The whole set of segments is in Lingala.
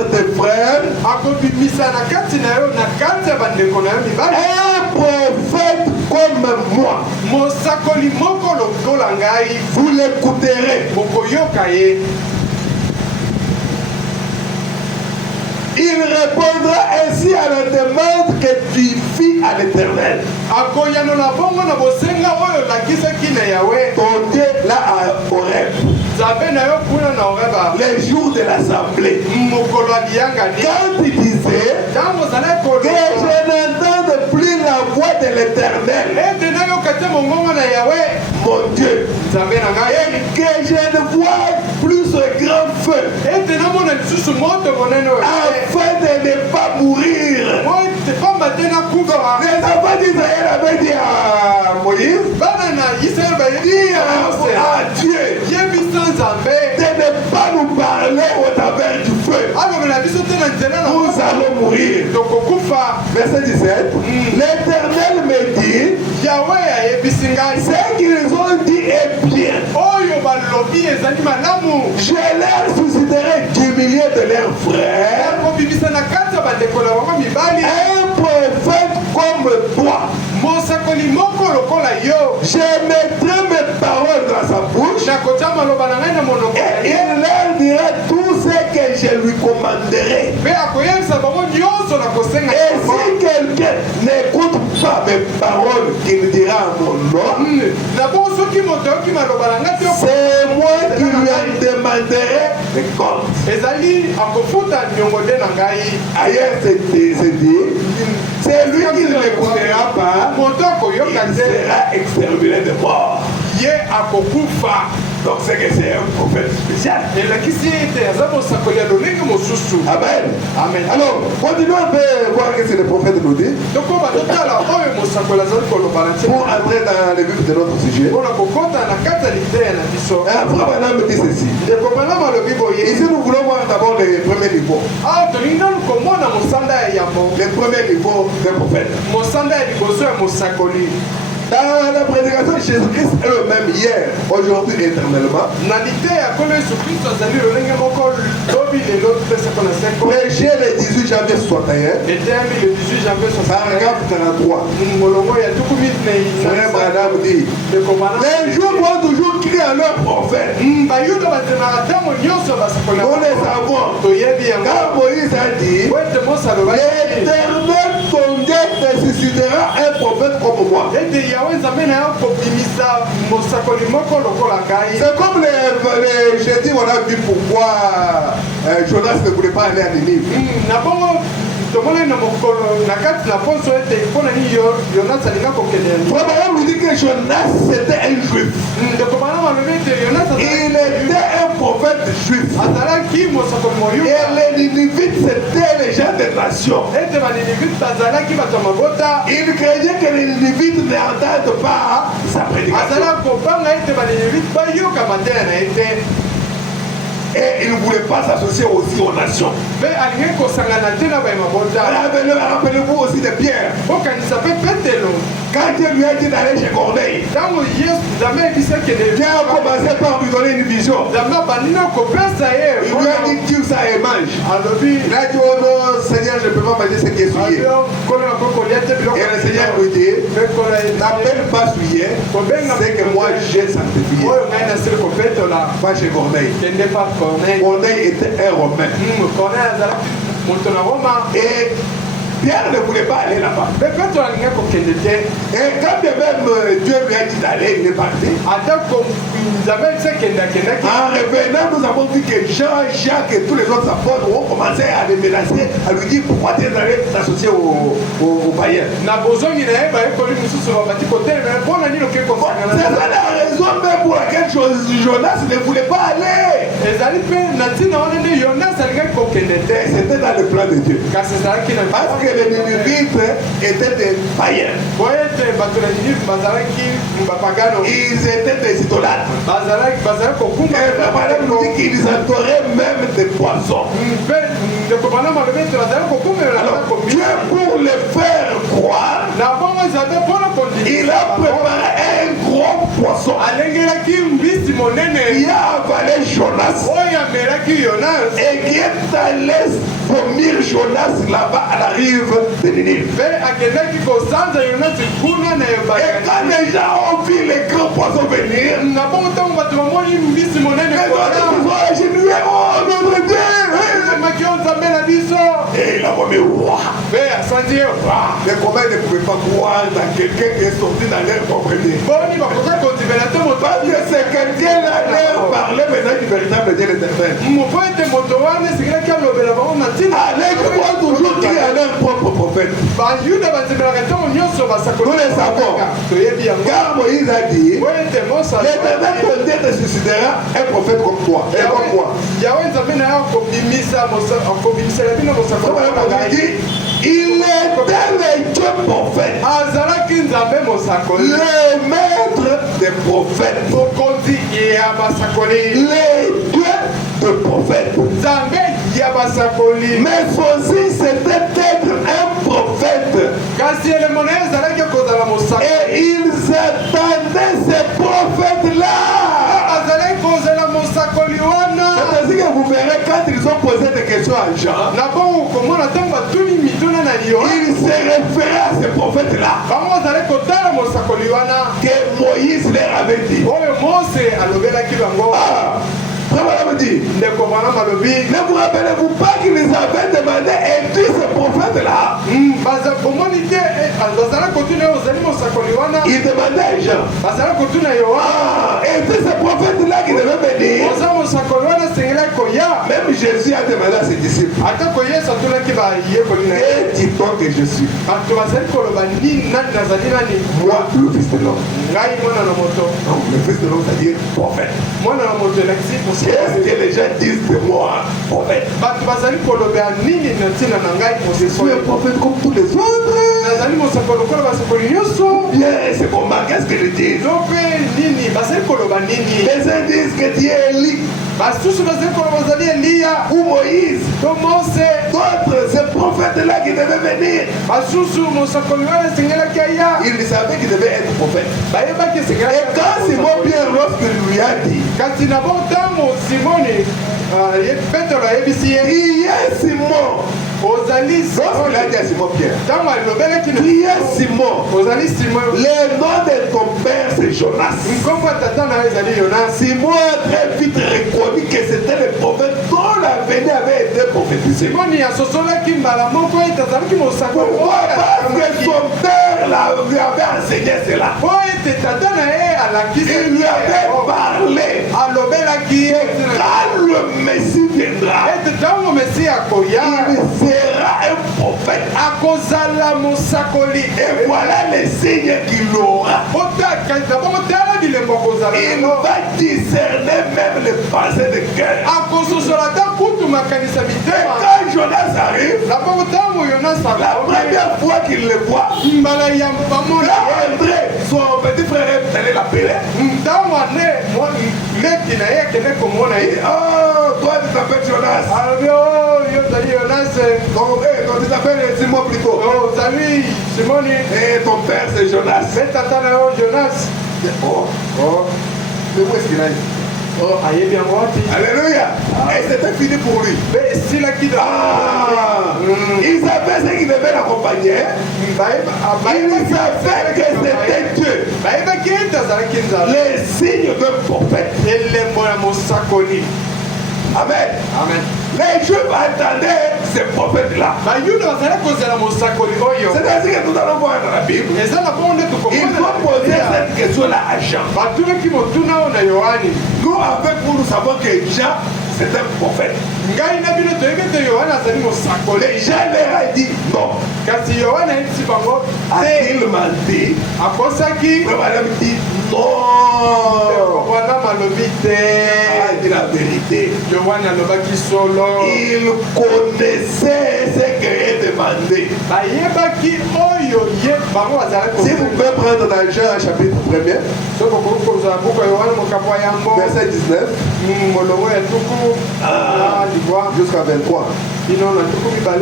entre tes frères un prophète comme moi. Vous l'écouterez. Il répondra ainsi à la demande que tu fis à l'Éternel. Ton Dieu là à Horeb. Les jours de l'assemblée. Quand il disait que je n'entende plus la voix de l'Éternel, mon Dieu, et que je ne vois plus ce grand feu, afin de ne pas mourir. Les enfants d'Israël avaient dit à Moïse, dis à Dieu de ne pas nous parler au travers du feu. Nous allons mourir. Verset 17. L'Éternel me dit, ce qu'ils ont dit est bien. Je leur susciterai du milieu de leurs frères un prophète comme toi. Je mettrai mes paroles dans sa bouche et il leur dira tout ce que je lui commanderai. Et si quelqu'un n'écoute pas mes paroles qu'il dira à mon nom, c'est moi qui lui en demanderai des comptes. Ailleurs c'est dit, c'est lui qui ne m'écoutera pas, il sera exterminé de mort. Donc c'est que c'est un prophète spécial. Amen. Amen. Alors, continuons un peu voir ce que le prophète nous dit. Pour entrer dans le vif de notre sujet. Frère Branham dit ceci. Ici nous voulons voir d'abord les premiers niveaux. Les premiers niveaux des prophètes. Dans la prédication de Jésus-Christ est le même hier, aujourd'hui et éternellement. Prêché le 18 janvier 61. Paragraphe 43. Frère Branham dit, les jours doivent toujours crier à leur prophète. Nous les savons. Car Moïse a dit, l'Éternel ton Dieu te suscitera un prophète comme moi. C'est comme j'ai dit, on a vu pourquoi Jonas ne voulait pas aller à Ninive. Abraham nous dit que Jonas c'était un juif. Il était un prophète juif. Et les Ninivites c'était les gens des nations. Il croyait que les Ninivites n'entendent pas sa prédication. Et il ne voulait pas s'associer aussi aux nations. Rappelez-vous aussi de Pierre. Quand Dieu lui a dit d'aller chez Corneille, Dieu a commencé par lui donner une vision. Il lui a dit tire ça et mange. Il a dit oh non Seigneur, je ne peux pas manger ce qui est souillé. Et le Seigneur lui dit n'appelle pas souillé, c'est que moi j'ai sanctifié. Pas chez Corneille. Corneille était un Romain. Et Pierre ne voulait pas aller là-bas. Et quand bien même Dieu lui a dit d'aller, il est parti. En revenant, nous avons vu que Jean, Jacques et tous les autres apôtres ont commencé à les menacer, à lui dire pourquoi tu es allé t'associer aux païens. C'est ça la raison même pour laquelle Jonas ne voulait pas aller. C'était dans le plan de Dieu. Parce que les Ninivites étaient des païens. Ils étaient des idolâtres. Et Abraham nous dit qu'ils adoraient même des poissons. Alors, Dieu pour les faire croire, il a préparé un gros poisson qui a avalé Jonas et qui est allé vomir Jonas là-bas à la rive de Ninive. Et quand les gens ont vu les grands poissons venir, j'ai dit, oh notre Dieu! Et il a vomi, waouh! Mais comment il ne pouvait pas croire dans quelqu'un qui est sorti dans l'air comprenez? Parce que c'est quelqu'un dans l'air parlait maintenant du véritable Dieu l'éternel. Allez, je vois toujours qu'il y a leur propre prophète. Nous les savons. Car Moïse a dit, l'éternel ton Dieu te suscitera un prophète comme toi. Et comme moi. Il était le Dieu prophète, le maître des prophètes, les dieux de prophètes. Mais aussi c'était être un prophète. Et ils attendaient ces prophètes-là. C'est-à-dire que vous verrez quand ils ont posé des questions à Jean, ils se référaient à ces prophètes-là que Moïse leur avait dit. Ne vous rappelez-vous pas qu'ils avaient demandé et dit ce prophète-là? Il demandait à Jean. Et c'est ce prophète-là qui devait venir. Même Jésus a demandé à ses disciples. Et dis-toi que je suis. Moi, le Fils de l'homme. Non, le Fils de l'homme, c'est-à-dire prophète. Qu'est-ce que les gens disent de moi, prophète? Je suis un prophète comme tous les autres. Bien, c'est comment? Qu'est-ce que je dis? Les uns disent que tu es Élie ou Moïse. D'autres, ces prophètes-là qui devaient venir. Ils savaient qu'ils devaient être prophètes. Et quand Simon Pierre, lorsqu'il lui a dit, il y a Simon. Lorsqu'il a dit à Simon Pierre, il y a Simon. Le nom de ton père c'est Jonas. Simon a très vite reconnu que c'était le prophète dont l'avenir avait été prophétisé. Pourquoi? Parce que son père lui avait enseigné cela. Il lui avait parlé. Quand le Messie viendra, il sera un prophète. Et voilà les signes qu'il aura. Il va discerner même les pensées de cœur. Et quand Jonas arrive, la première fois qu'il le voit, André, son petit frère est allé l'appeler. Oh, toi tu t'appelles Jonas. Non, tu t'appelles Simon plutôt. Oh, salut, Simon. Et ton père c'est Jonas. Oh. Mais où est-ce qu'il aille? Alléluia. Et c'était fini pour lui. Il savait ce qu'il devait l'accompagner. Il savait que c'était Dieu. Les signes d'un prophète. Amen. Amen. Les Juifs attendaient ces prophètes-là. C'est-à-dire que nous allons voir dans la Bible. Il faut poser cette question-là à Jean. Nous, avec vous, nous savons que Jean, c'est un prophète. Les gens leur a dit non. A-t-il menti? Madame dit non. A dit la vérité. Il connaissait ce que est de demandé. Si vous pouvez prendre dans Jean chapitre 1er, verset 19 jusqu'à 23.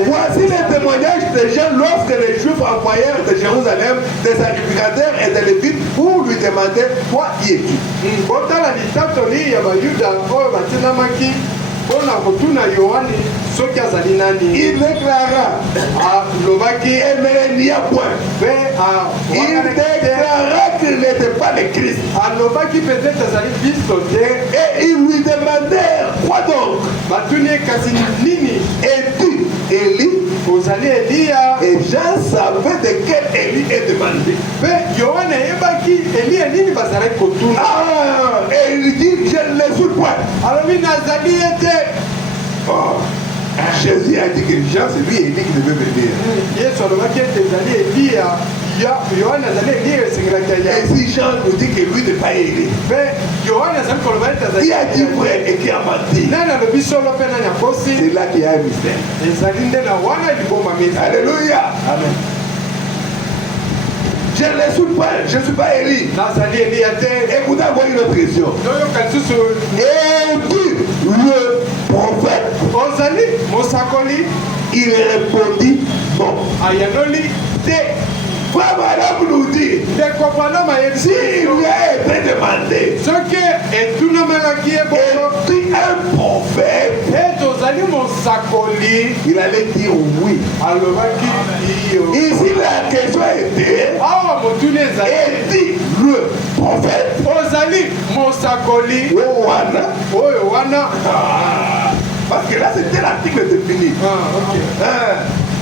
Voici les témoignages des gens lorsque les Juifs envoyèrent de Jérusalem des sacrificateurs et des Lévites pour lui demander toi qui es-tu. Il déclara il n'y a point. Il déclara qu'il n'était pas le Christ. Et ils lui demandèrent quoi donc? Es-tu Élie? Et Jean savait de quel Élie est demandé. Et il dit je ne le suis point. Jésus a dit que Jean, c'est lui Élie qui devait venir. Et si Jean nous dit que lui n'est pas Élie, qui a dit vrai et qui a menti? C'est là qu'il y a un mystère. Alléluia. Amen. Je ne le suis pas, je ne suis pas Élie. Écoutez, avoir une autre question. Es-tu le prophète? Il répondit non. Frère Madame nous dit, s'il lui a été demandé, es-tu un prophète? Il allait dire oui. Ici la question était, est-il le prophète? Parce que là c'était l'article défini.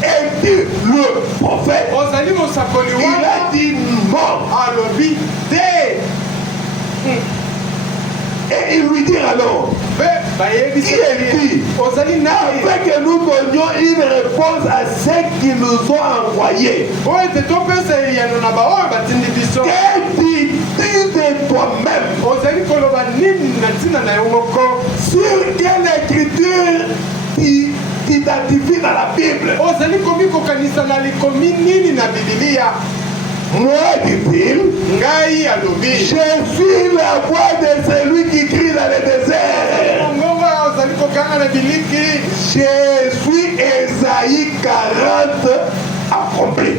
Est-il le prophète? Il a dit non. Et il lui dit alors, qui est-il? Afin que nous donnions une réponse à ceux qui nous ont envoyés. Que dis-tu de toi-même? Sur quelle écriture t'identifie dans la Bible? Moi, dit-il, je suis la voix de celui qui crie dans le désert. Je suis Ésaïe 40 accompli.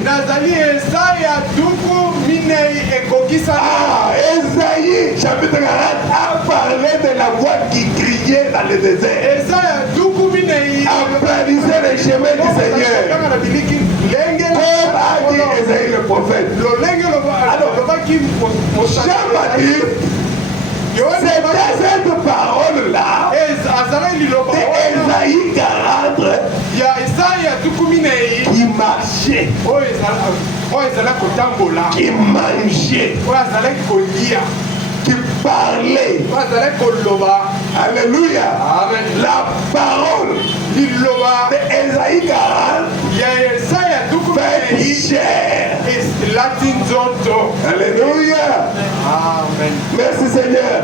Ésaïe chapitre 40 a parlé de la voix qui criait dans le désert. Applaudissez le chemin du Seigneur. Comme a dit Ésaïe le prophète. Alors, Jean-Baptiste, c'était cette parole-là d'Ésaïe 40 qui marchait, qui mangeait, qui parlait. Alléluia. Amen. La parole d'Ésaïe 40 fait chair. Alléluia. Amen. Merci Seigneur.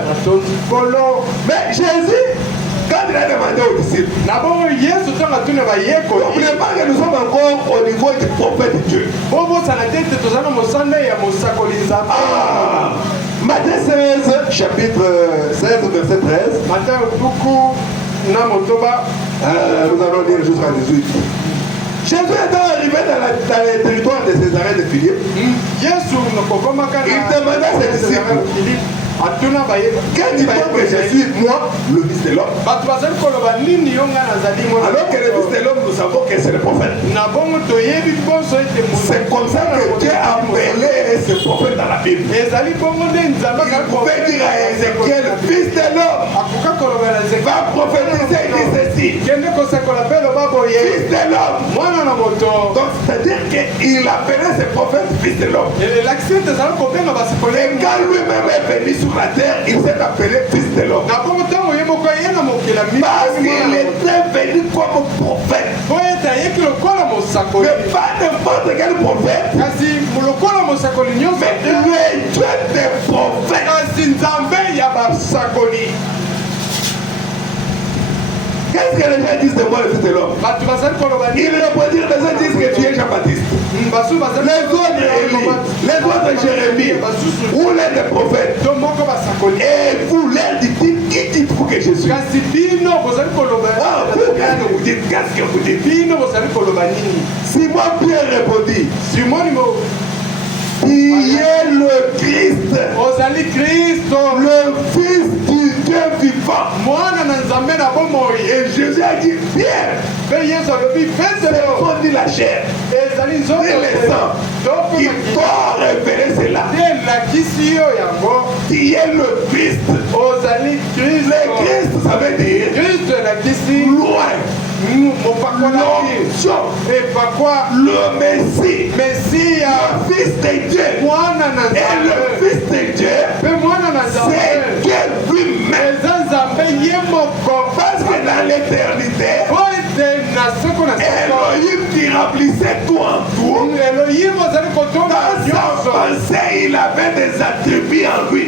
Mais Jésus, quand il a demandé aux disciples, n'oubliez pas que nous sommes encore au niveau du prophète de Dieu. Matthieu 16, chapitre 16, verset 13. Nous allons lire jusqu'à 18. Jésus étant arrivé dans le territoire de Césarée de Philippe, il demanda à ses disciples, quand dis-tu que je suis moi, le Fils de l'homme? Alors que le Fils de l'homme, nous savons que c'est le prophète. C'est comme ça que Dieu a appelé ce prophète dans la Bible. Il pouvait dire à Ézéchiel, Fils de l'homme, va prophétiser, il dit ceci. Fils de l'homme. Donc c'est-à-dire qu'il appelait ce prophète Fils de l'homme. Et quand lui-même est venu sur la terre, il s'est appelé Fils de l'homme. Parce qu'il était venu comme prophète. Mais pas n'importe quel prophète. Mais le Dieu des prophètes. Qu'est-ce que les gens disent de moi, le Fils de l'homme? Ils répondent, les gens disent que tu Jean-Baptiste, les autres Jérémie, ou les prophètes. Et vous leur dites, qui dites-vous que je suis? Ah, vous dites, qu'est-ce que vous dites? Simon Pierre répondit, qui est le Christ, le Fils du Dieu vivant. Et Jésus a dit, Pierre, c'est dit la chair et le sang qui t'a révélé cela. Qui est le Christ. Le Christ, ça veut dire loin. L'onction, le Messie, le Fils de Dieu, et le Fils de Dieu, c'est Dieu lui-même. Parce que dans l'éternité, Elohim qui remplissait tout en tout, dans sa pensée, il avait des attributs en lui. Et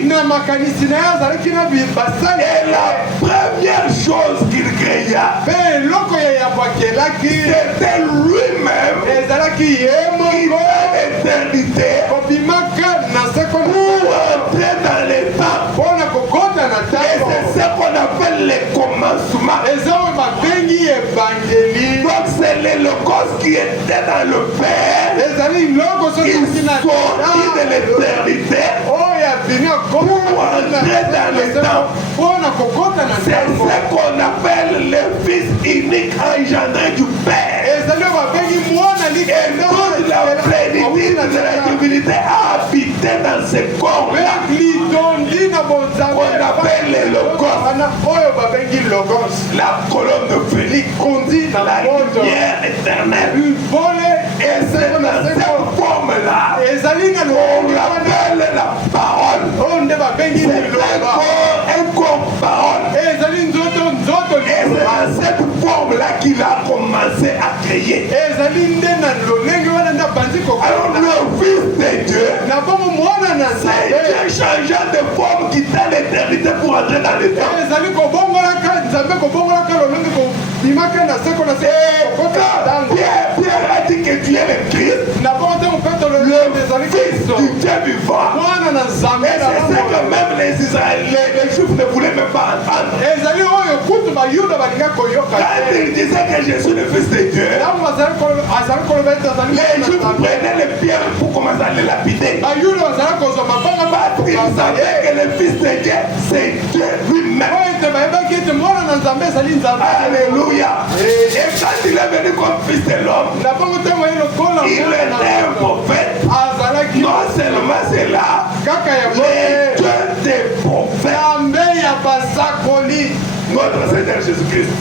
la première chose qu'il créa, c'était lui-même qui a l'éternité pour entrer dans les temps. Et c'est ce qu'on appelle les commencements. Donc c'est l'Holocauste qui était dans le Père. Il sortit de l'éternité pour entrer dans les temps. C'est ce qu'on appelle le Fils unique engendré du Père. Et toute la plénitude de la divinité a habité dans ce corps-là. On appelle les logos. La colonne de Félix, la lumière éternelle. Et c'est dans cette forme-là qu'on l'appelle la parole. C'est un corps parole. Et c'est dans cette forme-là qu'il a commencé à créer. Alors le Fils de Dieu, c'est Dieu changeant de forme qui t'a l'éternité pour entrer dans le temps. Pierre a dit que tu es le Christ, le Fils du Dieu vivant. Et c'est ce que même les Israéliens, les Juifs ne voulaient même pas entendre. Quand ils disaient que je suis le Fils de Dieu, les Juifs prenaient les pierres pour commencer à les lapider. Parce qu'ils savaient que le Fils de Dieu, c'est Dieu lui-même. Alléluia. Et quand il est venu comme Fils de l'homme, il était un prophète. Non seulement c'est là, les dieux des prophètes. Notre Seigneur Jésus-Christ.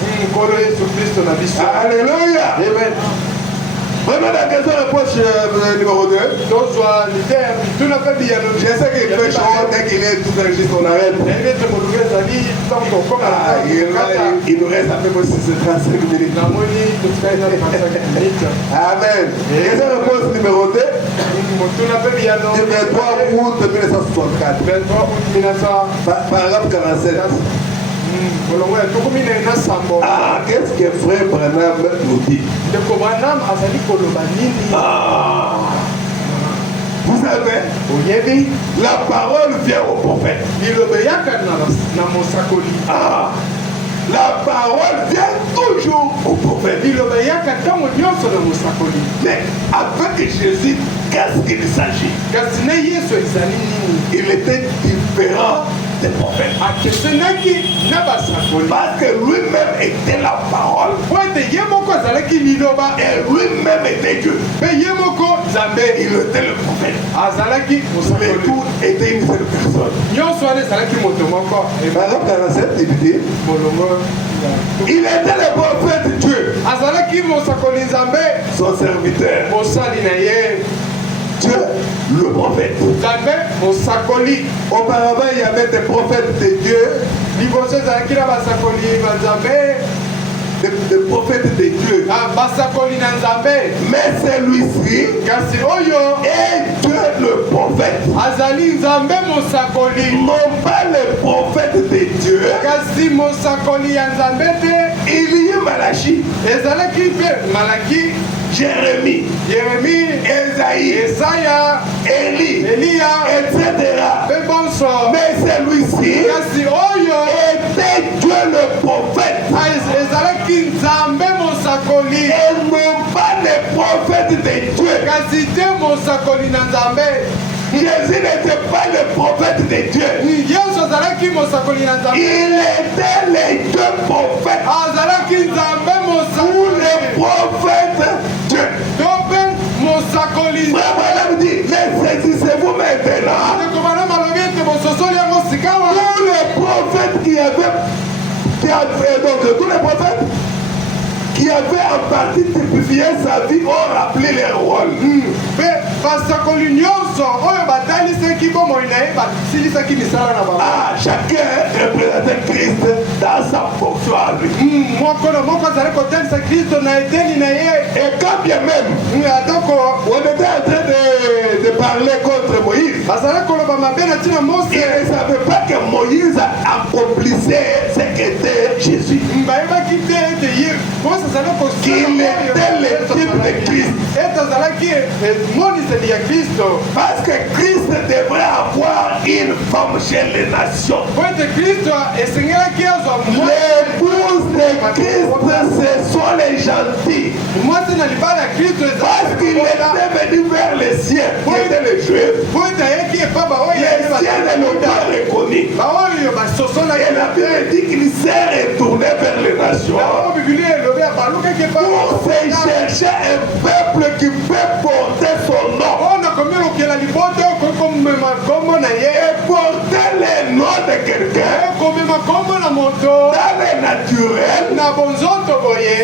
Alléluia. Amen. Vraiment la question-réponse numéro 2. Je sais qu'il fait chaud, dès qu'il est tout enregistré, on arrête. Il nous reste à peu près 35 minutes. Amen. Question-réponse numéro 2. Du 23 août 1964. Paragraphe 47. Ah, qu'est-ce que frère Branham nous dit? Ah, vous savez, la parole vient au prophète. Ah, la parole vient toujours au prophète. Mais avec Jésus, qu'est-ce qu'il s'agit? Il était différent des prophètes. Parce que lui-même était la parole. Et lui-même était Dieu. Il était le prophète. Les tout étaient une seule personne. Paragraphe 47, député. Il était le prophète Dieu. Son serviteur. Dieu, le prophète. Auparavant, il y avait des prophètes de Dieu. Des prophètes de Dieu. Mais celui-ci est Dieu le prophète. Non pas le prophète de Dieu. Il y a Malachie. Jérémie, Esaïe, Élie, etc. Mais celui-ci était Dieu le prophète. Et non pas le prophète de Dieu. Jésus n'était pas le prophète de Dieu. Il était les deux prophètes. Ou les prophètes Dieu. Frère Branham dit, mais saisissez-vous maintenant. Tous les prophètes qui avaient donc tous les prophètes qui avaient en partie typifié sa vie ont rappelé leur rôle. Chacun représentait Christ dans sa fonction à lui. Et quand bien même, on était en train de parler contre Moïse, il ne savait pas que Moïse accomplissait ce qu'était Jésus. Qu'il était le type de Christ. Parce que Christ devrait avoir une femme chez les nations. L'épouse de Christ, ce sont les gentils. Parce qu'il était venu vers les siens, qui étaient les Juifs. Les siens ne l'ont pas reconnu. Et la Bible dit qu'il s'est retourné vers les nations pour se chercher un peuple qui peut porter son nom. Et porter le nom de quelqu'un dans le naturel,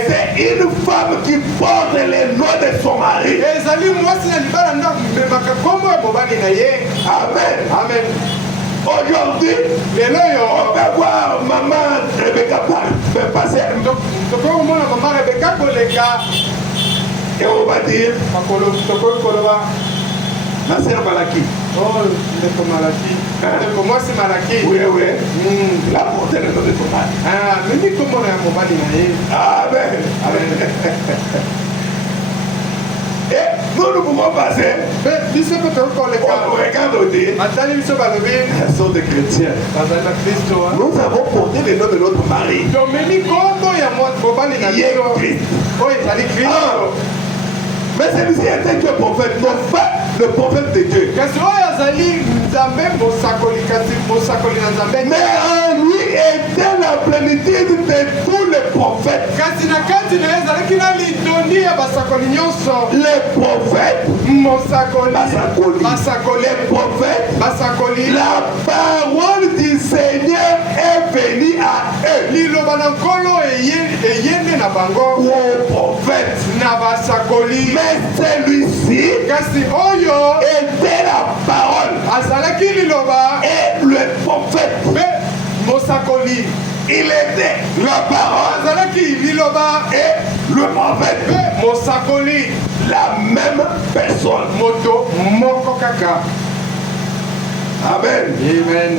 c'est une femme qui porte le nom de son mari. Amen. Amen. Aujourd'hui, on va voir maman Rebecca passer. Et on va dire la sœur Malaki. Oh, c'est Malaki. Pour moi, c'est Malaki. Oui, oui. La portée de notre mari. Ah, mais comment on a un moment. Amen. Et nous pouvons passer. On regarde au dé. Elles sont des chrétiens. Nous avons porté le nom de notre mari. Il est Christ. Mais celui-ci était Dieu prophète, non pas le prophète de Dieu. Mais en lui était la plénitude de tous les prophètes. Les prophètes, la parole du Seigneur est venue à eux. Aux prophètes. Mais celui-ci était la parole. Et le prophète. Il était la parole. Et le prophète. La même personne. Amen. Amen.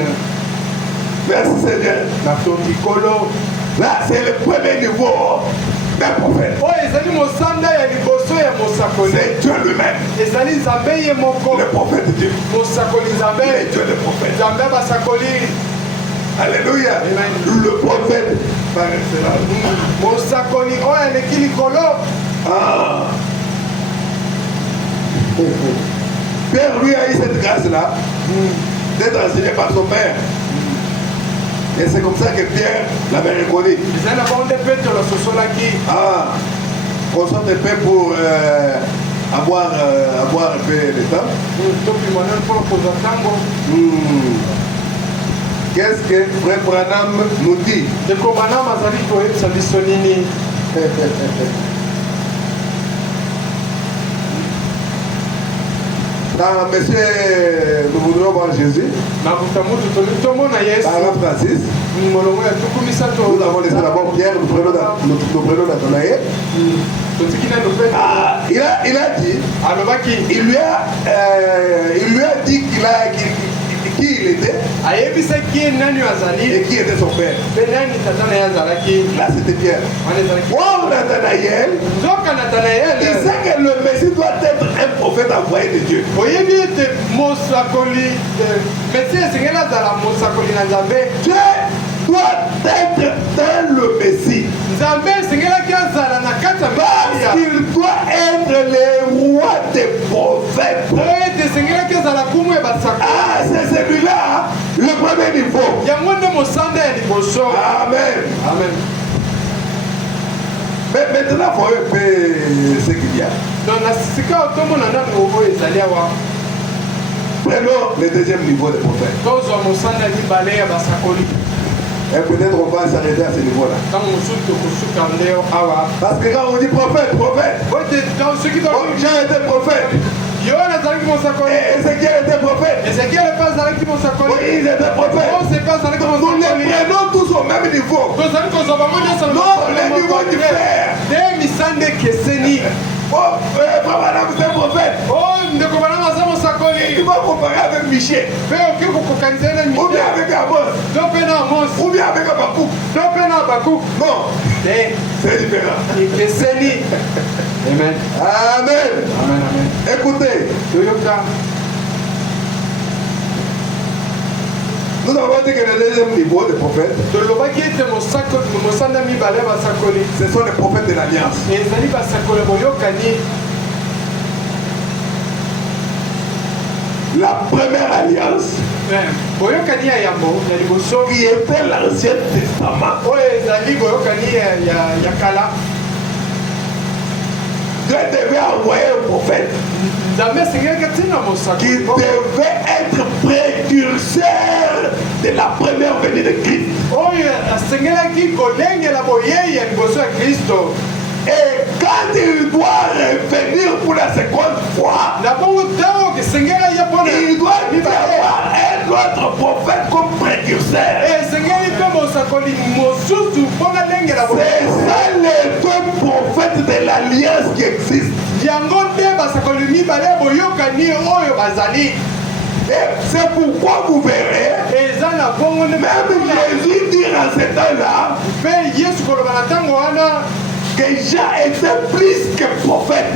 Merci Seigneur. Là, c'est le premier niveau d'un prophète. C'est Dieu lui-même. Le prophète de Dieu. Et Dieu le prophète. Alléluia. Le prophète par excellence. Pierre lui a eu cette grâce-là d'être enseigné par son père. Et c'est comme ça que Pierre l'avait reconnu. On sort de paix pour avoir un peu de temps. Qu'est-ce que Frère Branham nous dit? Monsieur, nous voudrions voir Jésus. Paragraphe 36. Nous avons laissé d'abord Pierre, nous prenons Nathanaël. Il a dit, il lui a dit qui il était et qui était son père. Là c'était Pierre. Oh Nathanaël, il sait que prophète envoyé de Dieu. Dieu doit être dans le Messie. Parce qu'il doit être le roi des prophètes. Ah, c'est celui-là, le premier niveau. Amen. Amen. Mais maintenant, il faut un peu ce qu'il y a. Prenons le deuxième niveau des prophètes. Et peut-être on va s'arrêter à ce niveau-là. Parce que quand on dit prophète, Jean était prophète. Ézéchiel était prophète. Moïse était prophète. Nous les prenons tous au même niveau. Non, le niveau du frère. Oh, madame, c'est un prophète. Tu vas comparer avec Michel. Ou bien avec Amos. Ou bien avec Abakouk. Non. C'est différent. Amen. Amen. Écoutez. Nous avons dit que le deuxième niveau des prophètes, ce sont les prophètes de l'Alliance. La première alliance, qui était l'Ancien Testament, Dieu devait envoyer un prophète qui devait être précurseur de la première venue de Christ. Et quand il doit revenir pour la seconde fois, il doit y avoir un autre prophète comme précurseur. C'est ça les deux prophètes de l'Alliance qui existent. C'est pourquoi vous verrez, même Jésus dit en ce temps-là, que Jean était plus que prophète.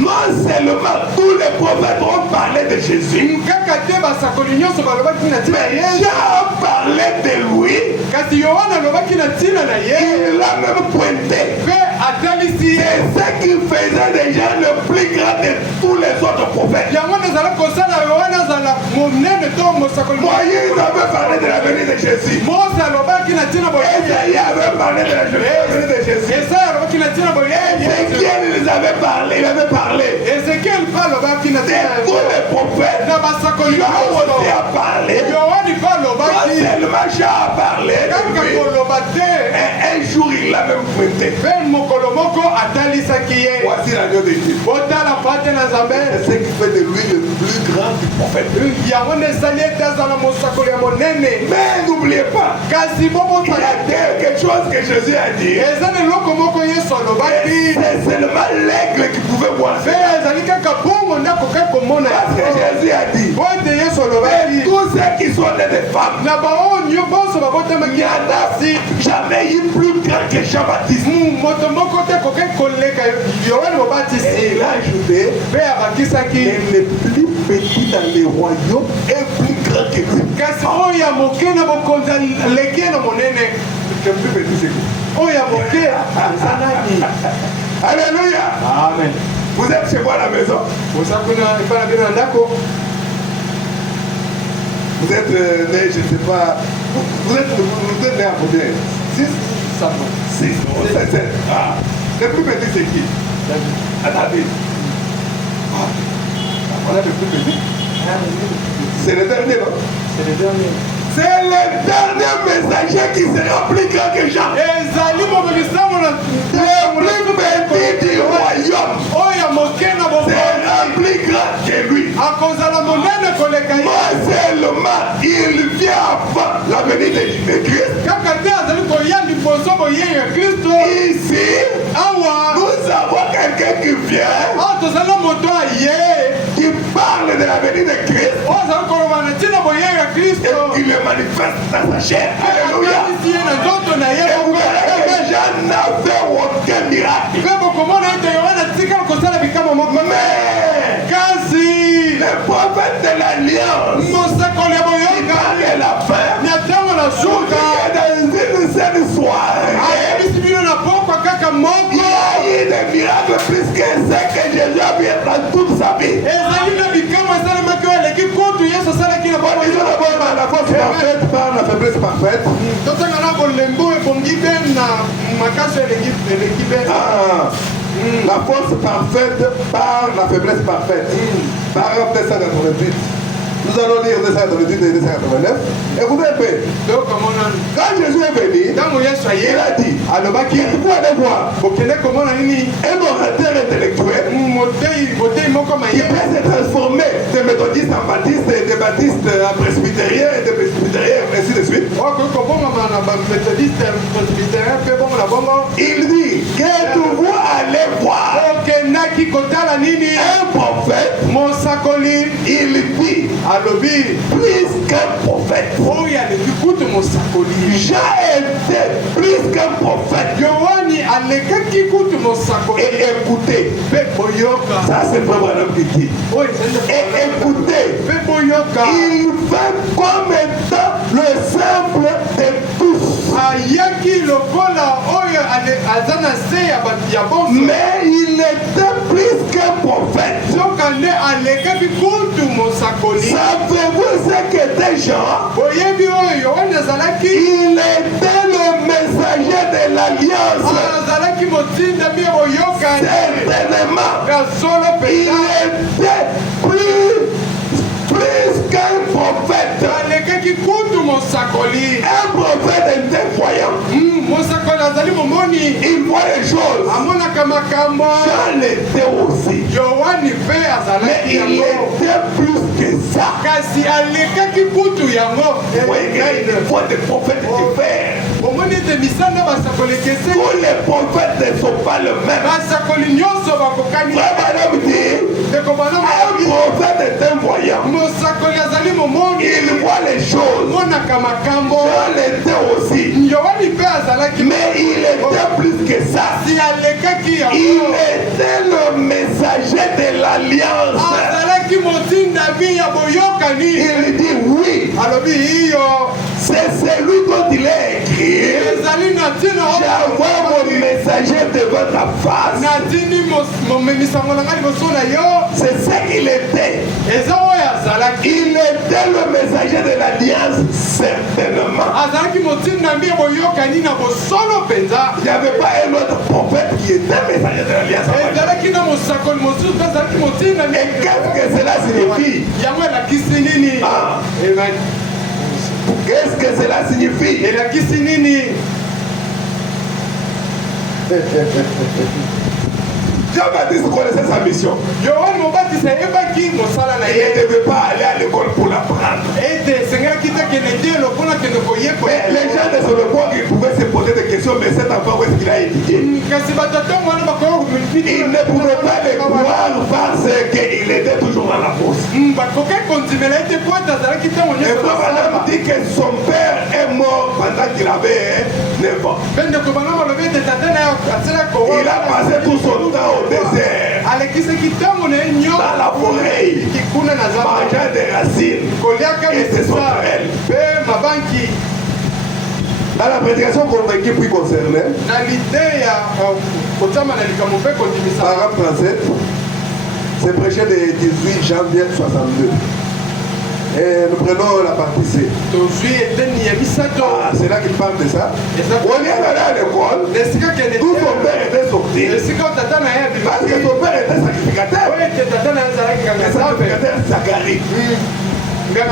Non seulement tous les prophètes ont parlé de Jésus, mais Jean parlait de lui. Il l'a même pointé. C'est ce qui faisait de Jean le plus grand de tous les autres prophètes. Moïse avait parlé de la venue de Jésus. Isaïe avait parlé de la venue de Jésus. Ézéchiel les avait parlé. Il avait parlé. De tous les prophètes, Jean aussi a parlé. Non seulement Jean a parlé, et un jour il l'a même pointé. Voici l'agneau de Dieu. C'est ce qui fait de lui le plus grand du prophète. Mais n'oubliez pas, il y a quelque chose que Jésus a dit. C'est seulement l'aigle qui pouvait voir. Parce que Jésus a dit, tous ceux qui sont nés de femmes, il n'y en a jamais eu plus grand que Jean-Baptiste. Et il a ajouté, il est plus petit dans les royaumes et plus grand que lui. Le plus petit c'est lui. Alléluia. Amen. Vous êtes chez moi à la maison. Vous êtes né, je ne sais pas. Vous êtes né à combien? 6. Ah. Le plus petit c'est qui? David. Voilà le plus petit. C'est le dernier, non? C'est le dernier. C'est le dernier messager qui sera plus grand que Jean. Le plus petit du royaume sera plus grand que lui. Non seulement il vient avant la venue de Christ. Ici, nous avons quelqu'un qui vient, qui parle de la venue de Christ et qui le manifeste dans sa chair. Alléluia. Et vous verrez que Jean n'a fait aucun miracle. parfaite. La force parfaite par la faiblesse parfaite. Paragraphe 288. Nous allons lire 288 et 289. Écoutez un peu. Quand Jésus est venu, il a dit, il faut aller voir un orateur intellectuel qui peut se transformer de méthodiste en baptiste, et de baptiste en presbytérien, et de presbytérien, ainsi de suite. Il dit que tu vas aller voir un prophète, il dit plus qu'un prophète. J'ai été plus qu'un prophèet. Et écoutez, ça c'est pas un homme qui dit. Et écoutez, il fait comme étant le simple de tous. Mais il était plus qu'un prophète. Savez-vous ce qu'était Jean? Il était le messager de l'alliance. Certainement, il était plus qu'un prophète. Un prophète était voyant. Il voit les choses. Jean l'était aussi. Mais il était plus que ça. Il faut des prophètes différents. Tous les prophètes ne sont pas le même. Un prophète est un voyant. Il voit les choses. Jean l'était aussi. Mais il était plus que ça. Il était le messager de l'alliance. Il dit oui. C'est celui dont il est écrit. J'envoie mon messager devant ta face. C'est ce qu'il était. Il était le messager de l'alliance, certainement. Il n'y avait pas un autre prophète qui était messager de l'alliance. Et qu'est-ce que cela signifie? Qu'est-ce que cela signifie? Jean-Baptiste connaissait sa mission. Il ne devait pas aller à l'école pour l'apprendre. Mais les gens de son époque, ils pouvaient se poser des questions, mais cet enfant, où est-ce qu'il a étudié? Il ne pouvait pas le croire parce qu'il était toujours dans la fosse. Et madame dit que son père est mort pendant qu'il avait 9 ans. Il a passé tout son temps au désert, dans la forêt, mangeant des racines et des sauterelles. Dans la prédication convaincue puis concernée, paragraphe 37, c'est prêché le 18 janvier 62. Et nous prenons la partie C. C'est là qu'il parle de ça. On est allé à l'école, tout son père était sorti. Parce que son père était sacrificateur. Le sacrificateur Zacharie. Il ne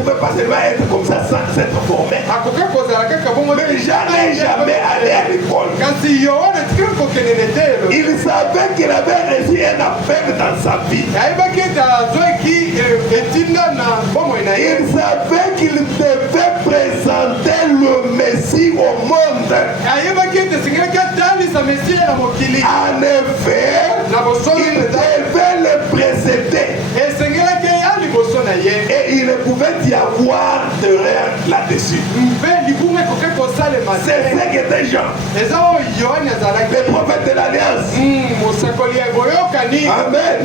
pouvait pas seulement être comme ça sans s'être formé. Mais jamais allé à l'école. Il savait qu'il avait reçu un appel dans sa vie. Il savait qu'il devait présenter le Messie au monde. En effet, il devait le précéder. Et il ne pouvait y avoir d'erreur là-dessus. C'est ce qu'était Jean. Le prophète de l'Alliance. Amen.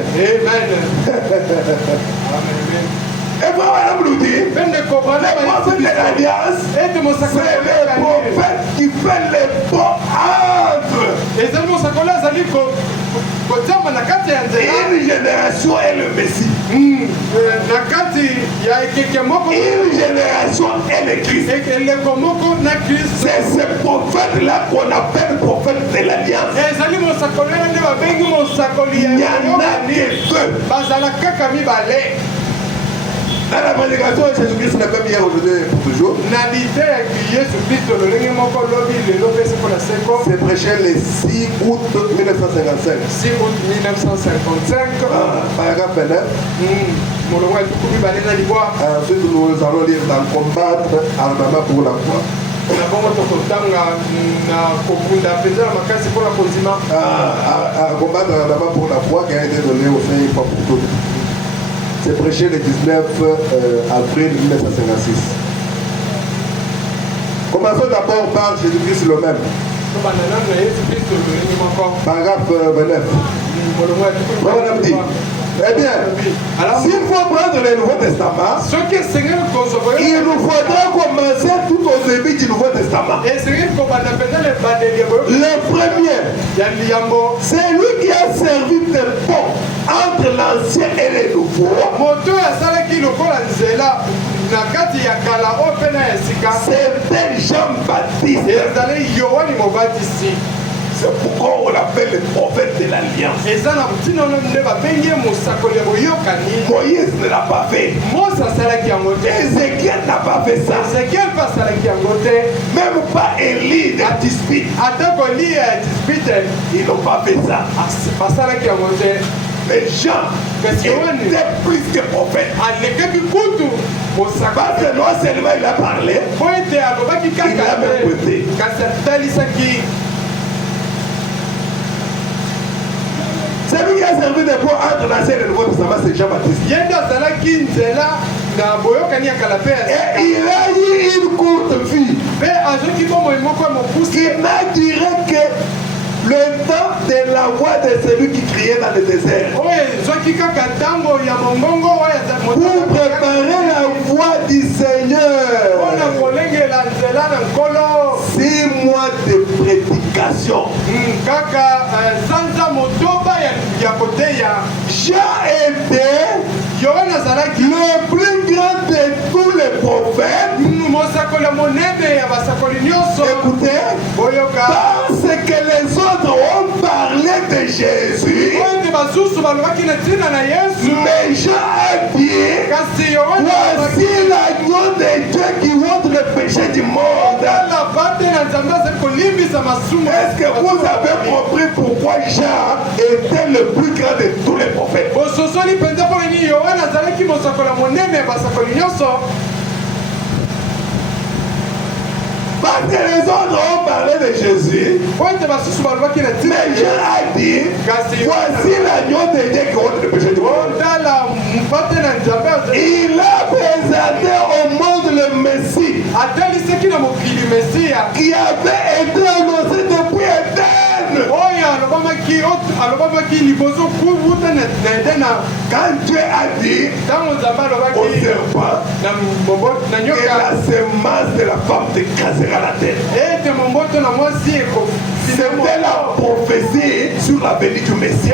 Et voilà, nous dit, le prophète de l'Alliance, c'est le prophète qui fait les bons entre. Une génération est le Messie. Une génération est le Christ. C'est ce prophète-là qu'on appelle prophète de l'Alliance. Il n'y en a que deux. Dans la prédication de Jésus-Christ, n'est pas bien aujourd'hui pour toujours. C'est prêché le 6 août 1955. 6 août 1955. Paragraphe 9. Ensuite, nous allons lire dans Combattre ardemment pour la foi. Combattre ardemment pour la foi qui a été donné au Seigneur une fois pour toutes. C'est prêché le 19 avril 1956. Commençons d'abord par Jésus-Christ le même. Paragraphe 29. Madame dit, eh bien, s'il faut prendre le Nouveau Testament, il nous faudra commencer tout au début du Nouveau Testament. Le premier, c'est lui qui a servi de pont entre l'ancien et le nouveau. C'était Jean-Baptiste. C'est pourquoi on l'appelle le prophète de l'Alliance. Moïse ne l'a pas fait. Ézéchiel n'a pas fait ça. Même pas Élie de Tisbite. Ils n'ont pas fait ça. Mais Jean était plus que prophète. Parce que non seulement il a parlé, il a même prêté. Celui qui a servi de pont entre l'Ancien et le Nouveau Testament, c'est Jean-Baptiste. Et il a eu une courte vie qui n'a duré que le temps de la voix de celui qui criait dans le désert. Pour préparer la voix du Seigneur. 6 mois de prédication. Jean était le plus grand de tous les prophètes. Écoutez, parce que les autres ont parlé de Jésus, mais Jean a dit, voici l'agneau de Dieu qui ôte le péché du monde. Est-ce que vous avez compris pourquoi Jean était le plus grand de tous les prophètes? Parce que les autres ont parlé de Jésus, mais Jean a dit, voici l'agneau de Dieu qui ôte le péché du monde. Il a présenté au monde le Messie qui avait été annoncé depuis Éden. Quand Dieu a dit au serpent que la semence de la femme t'écrasera la tête, c'était la prophétie sur la venue du Messie. Et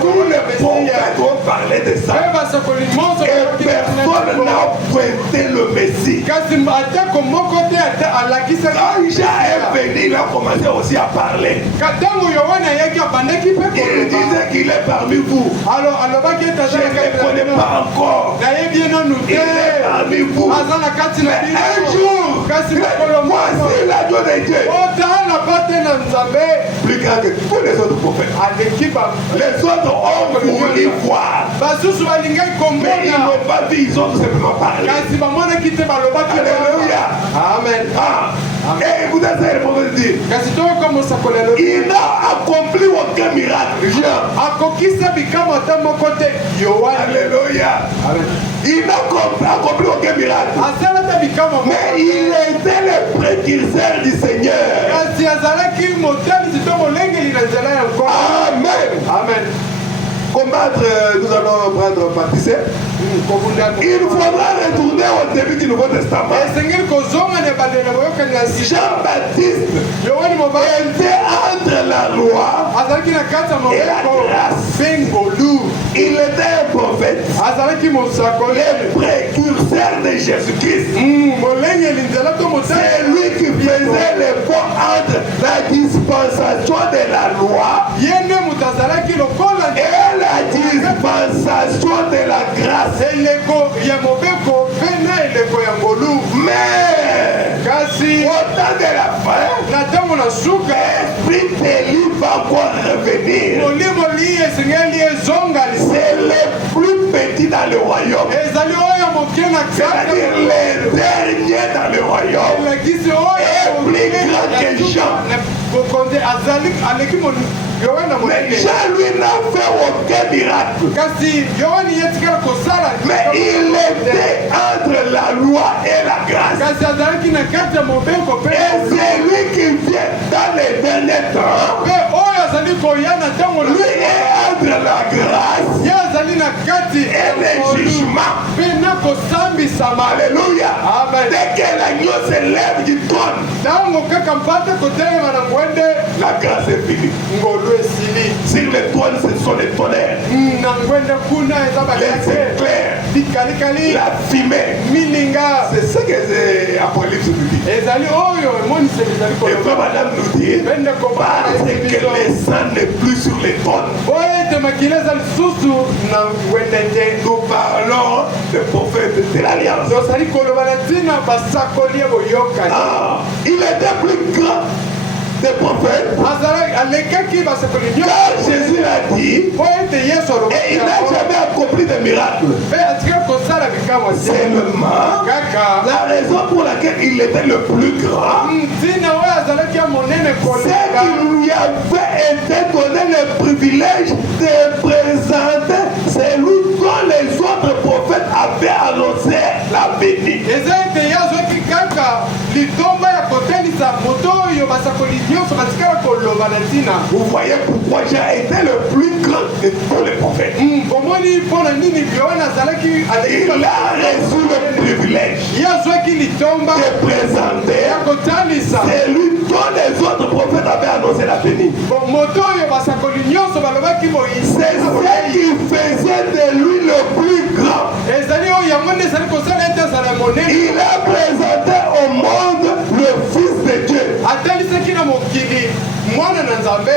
tous les prophètes ont parlé de ça. Et personne n'a pointé le Messie. Quand Jean est venu, il a commencé aussi à parler. Il disait qu'il est parmi vous. Je ne le connais pas encore. Il est parmi vous. Mais un jour, voici l'agneau de Dieu. Plus grand que tous les autres prophètes. Les autres ont voulu voir. Mais ils n'ont pas vu, ils ont tout simplement parlé. Alléluia. Amen. Et écoutez ça, il faut dire. Il n'a accompli aucun miracle. Alléluia. Il n'a accompli aucun miracle. Mais il était le précurseur du Seigneur. Amen. Amen. Combattre, nous allons prendre participe. Il faudra retourner au début du Nouveau Testament. Jean-Baptiste était entre la loi azalaki na kati ya mobeko mpe ngolu. Il était un prophète, azalaki mosakoli, le précurseur de Jésus-Christ. molengeli nzela to C'est lui qui faisait le pont entre la dispensation de la loi ye nde moto azalaki lokola et la dispensation de la grâce. eleko ya mobeko mpe na eleko ya ngolu. Mais kasi au temps de la fin, na ntango na suka l'esprit d'Élie va encore revenir. molimoli esengeli ezonga C'est le plus petit dans le royaume, ezali oyo moke na c'est-à-dire le dernier dans le royaume. elakisi Et oyo plus grand que Jean. bokonzi azali aleki yohana Mais monene Jean, lui, n'a fait aucun miracle. kasi yohani ye tikala kosala Mais il était entre la loi et la grâce. kasi azalaki na kati ya mobeko mpe Et c'est lui qui vient dans les derniers temps. mpe oyo azali koya na ntango Lui est entre la grâce ye azali na kati et le jugement. mpe na kosambisama. Alléluia. Amen. Dès que l'agneau se lève du trône, ntango kaka mpate kotelema na ngwende la grâce est finie. ngolu esili Sur le trône, ce sont les tonnerres, na ngwende kuna eza les bakase éclairs, likalikali la fumée. milinga C'est ce que Apocalypse nous dit. ezali oyo emoniseli ezali Et frère koloba madame nous dit, bende parce que le sang n'est plus sur les trônes. oyo ete makili eza lisusu na ngwende te Nous parlons des prophètes de l'Alliance. tozali koloba na ntina basakoli ya boyokani Il était plus grand des prophètes. alekaki basakoli Car nyonso Jésus l'a dit, po ete yesu et il n'a jamais accompli de miracle. mpe atikali kosala bikamwa te Seulement, kaka la raison pour laquelle il était le plus grand, ntina oyo azalaki ya monene c'est koleka qu'il lui avait été donné le privilège de présenter celui dont les autres prophètes avaient annoncé la béni. eza ete ye azwaki kaka litomba ya kotelisa moto oyo basakoli nyonso batikala koloba na ntina. Vous voyez pourquoi j'ai été le plus grand de tous les prophètes. bomoni mpo na nini yohana azalaki Il a reçu le privilège ye azwaki litomba de présenter ya kotalisa celui dont les autres prophètes avaient annoncé la béni. moto oyo basakoli nyonso balobaki C'est ce qui faisait de lui le plus grand. ezali oyo yango nde ezali kosala ete azala monene. Il a présenté au monde le Fils de Dieu. atalisaki na mokili mwana na nzambe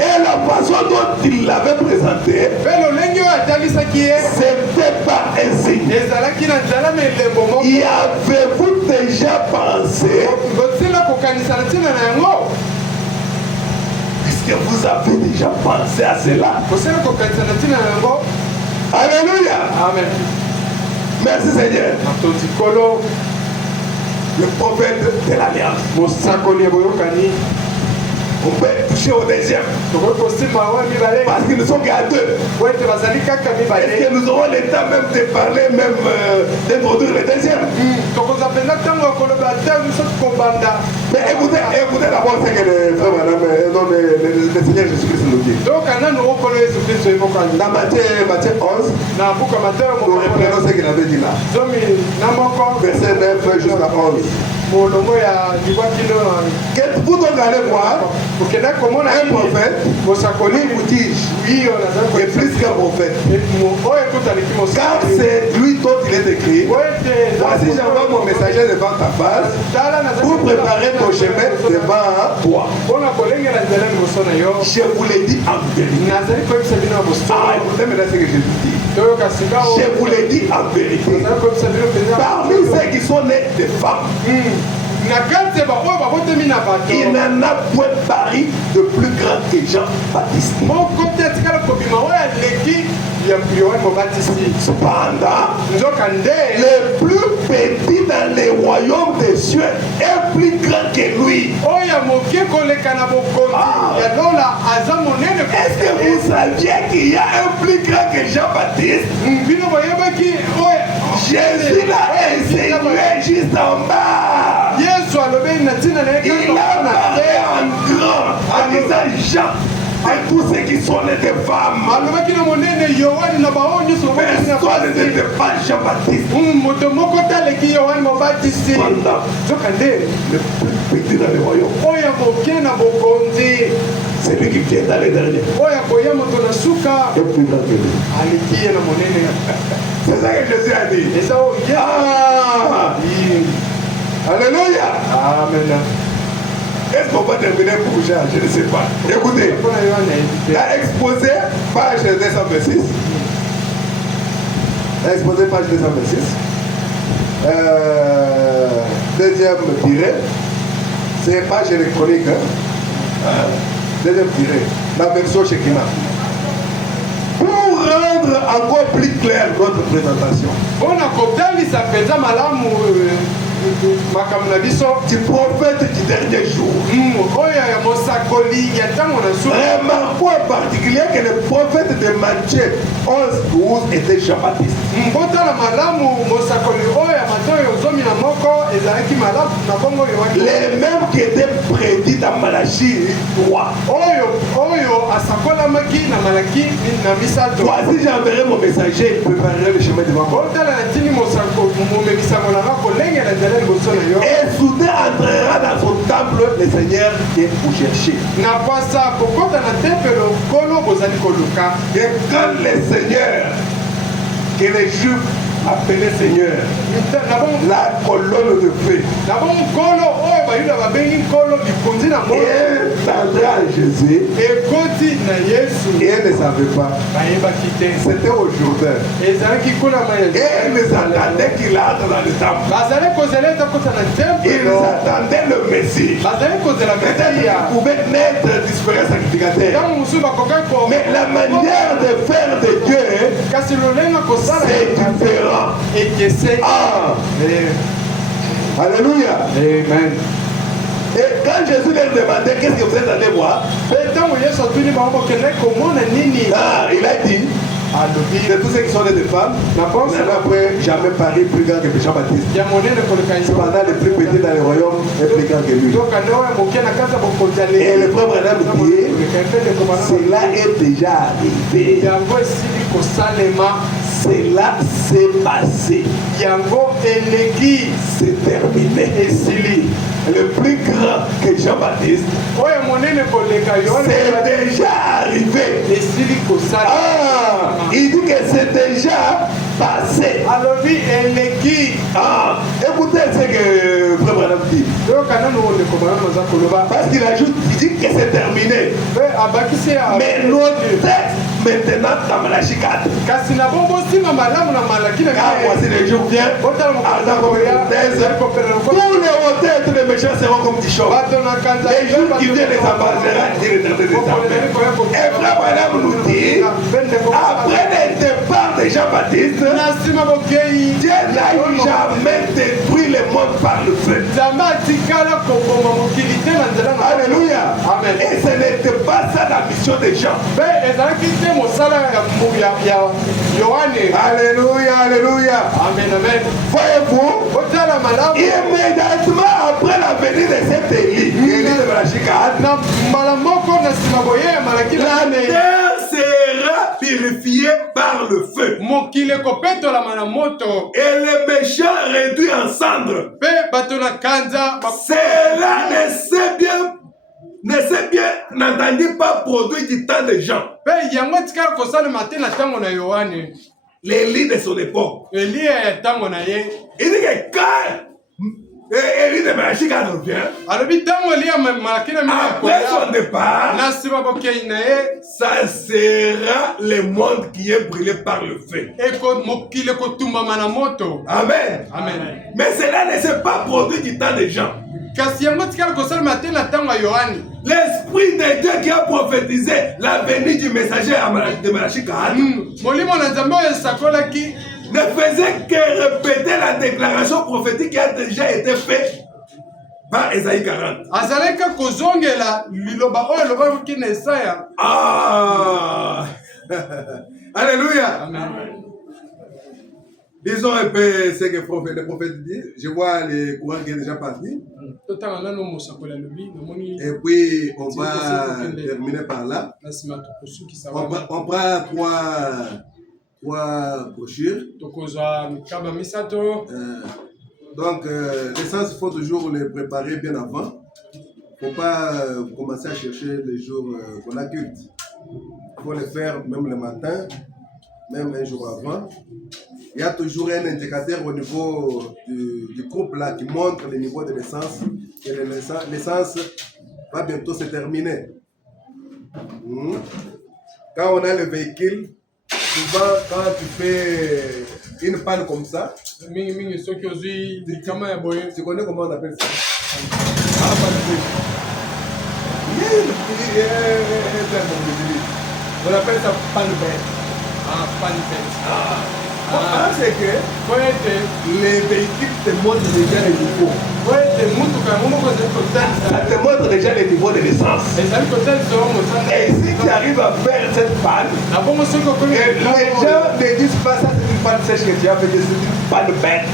Et la façon dont il l'avait présenté, mpe lolenge oyo atalisaki ye c'était pas ainsi. ezalaki na nzala na elembo moko. Y avez-vous déjà pensé? botila kokanisa na ntina na yango Est-ce que vous avez déjà pensé à cela? kosala kokanisa na ntina na yango. Alléluia. amen. Merci Seigneur. matondi kolo Le prophète de l'Alliance. mosakoli ya boyokani On peut toucher au deuxième. tokoki kosimba oyo mibale Parce que nous sommes qu'à deux. po ete bazali kaka Est-ce mibale. que nous aurons le temps même de parler, même d'introduire le deuxième? tokozwa mpenza ntango ya koloba te biso kobanda. Mais écoutez d'abord ce que le frère madame, non, le Seigneur Jésus-Christ nous dit. toyoka nanu okolo yesu kristo emokanzi Dans Matthieu 11, na buka mateyo nous reprenons ce qu'il avait dit là. zomi na moko Verset 9 jusqu'à 11. molongo ya libwakino Que vous donc allez voir okenda komona un prophète mosakoli qui vous tige iyo est plus qu'un prophète. oyo ekutaliki Car mosakoli c'est lui dont il est écrit. po ete Voici j'envoie mon messager devant ta face pour préparer ton chemin devant toi. mpona kolengela nzela liboso na yo. Je vous l'ai dit en vérité. nazali koyebisa bino na Ah, bosolo écoutez maintenant ce que je vous dis. toyoka sika Je vous l'ai dit en vérité. nazali koyebisa bino mpenza Parmi ceux qui sont nés de femmes, na kati ya baoyo babotemi na bato il n'en a point paru de plus grand que Jean-Baptiste. moko te atikala kobima oyo aleki ya yohane mobatisi. Cependant, nzoka nde le plus petit dans les royaumes des cieux est plus grand que lui. oyo ya moke koleka na bokonzi ya lola aza monene. Est-ce que vous saviez qu'il y a un plus grand que Jean-Baptiste? bino boyebaki oyo Jésus l'a insinué juste en bas. yesu alobeli na ntina na ye Il a parlé en grand en disant Jean et tous ceux qui sont nés de femmes. alobaki na monene yohane na baoyo nyonso babotemi na Personne basi. n'était pas Jean-Baptiste. moto moko te aleki yohane mobatisi. Cependant, nzoka nde le plus petit dans le royaume oyo ya moke na bokonzi qui viendra le dernier est plus grand que lui. C'est ça que Jésus a dit. Ah! Alléluia! Amen. Est-ce qu'on va terminer pour Jean? Je ne sais pas. Écoutez, la exposé, page 226. La exposé, page 226. Deuxième tiré. C'est page électronique. Deuxième tiré. La version Shekina. Pour rendre encore plus clair notre présentation. Du prophète du dernier jour. Remarquons en particulier que le prophète de Matthieu 11-12 était Jean-Baptiste. Les mêmes qui étaient prédits dans Malachie 3. Voici, j'enverrai mon messager, il préparerait le chemin devant moi. Et soudain entrera dans son temple le Seigneur qui est pour chercher. Et quand le Seigneur, que les Juifs appelaient Seigneur, la colonne de feu, et tendra à Jésus, et elle ne savait pas. C'était au Jourdain. Et elle les attendait qu'il entre dans le temple. Ils attendaient le Messie. Peut-être qu'il pouvait naître différents sacrificateurs. Mais la manière de faire de Dieu, c'est différent. Ah. Alléluia. Amen. Et quand Jésus leur demandait qu'est-ce que vous êtes allé voir, il a dit de tous ceux qui sont nés de femmes, n'avait jamais paru plus grand que Jean-Baptiste. Cependant, le plus petit dans le royaume est plus grand que lui. Et le frère Branham dit, cela est déjà arrivé. Cela s'est passé. C'est terminé. Le plus grand que Jean-Baptiste, c'est déjà arrivé. Ah, il dit que c'est déjà passé. Ah, écoutez ce que Frère Branham dit. Parce qu'il ajoute, il dit que c'est terminé. Mais notre texte maintenant dans Malachie 4. Car voici les jours viennent, tous les hauteurs, tous les méchants seront comme des choses. Les jours qui viennent les embarrassera, dit l'Éternel des armées. Et Frère Branham nous dit, après le départ de Jean-Baptiste, Dieu n'a jamais détruit le monde par le feu. Alléluia. Amen. Et ce n'était pas ça la mission des gens. Alléluia, alléluia. Amen, amen. Voyez-vous, immédiatement après la venue de cet Élie, de Malachie 4, la terre sera purifiée par le feu. Et les méchants réduits en cendres. Cela ne s'est bien n'entendit pas produit du temps des gens. L'Élie de son époque. Il dit que quand Élie de Malachie revient, après son départ, ça sera le monde qui est brûlé par le feu. Amen. Amen. Mais cela ne s'est pas produit du temps des gens. L'Esprit de Dieu qui a prophétisé la venue du messager de Malachie 4 ne faisait que répéter la déclaration prophétique qui a déjà été faite par Ésaïe 40. Ah. Alléluia. Amen. Disons un peu ce que le prophète dit. Je vois les courants qui est déjà parti. Et puis, on va terminer par là. On prend trois brochures. Donc, l'essence, il faut toujours les préparer bien avant. Il ne faut pas commencer à chercher les jours qu'on a culte. Il faut le faire même le matin, même un jour avant. Il y a toujours un indicateur au niveau du couple là qui montre le niveau de l'essence. Et l'essence va bientôt se terminer. Quand on a le véhicule, souvent quand tu fais une panne comme ça, tu connais comment on appelle ça? On appelle ça panne bête. Ah, panne bête. C'est que les véhicules te montrent déjà les niveaux. Ça te montre déjà les niveaux de l'essence. Et si tu arrives à faire cette panne, les gens ne disent pas ça, c'est une panne sèche que tu as fait, c'est une panne bête.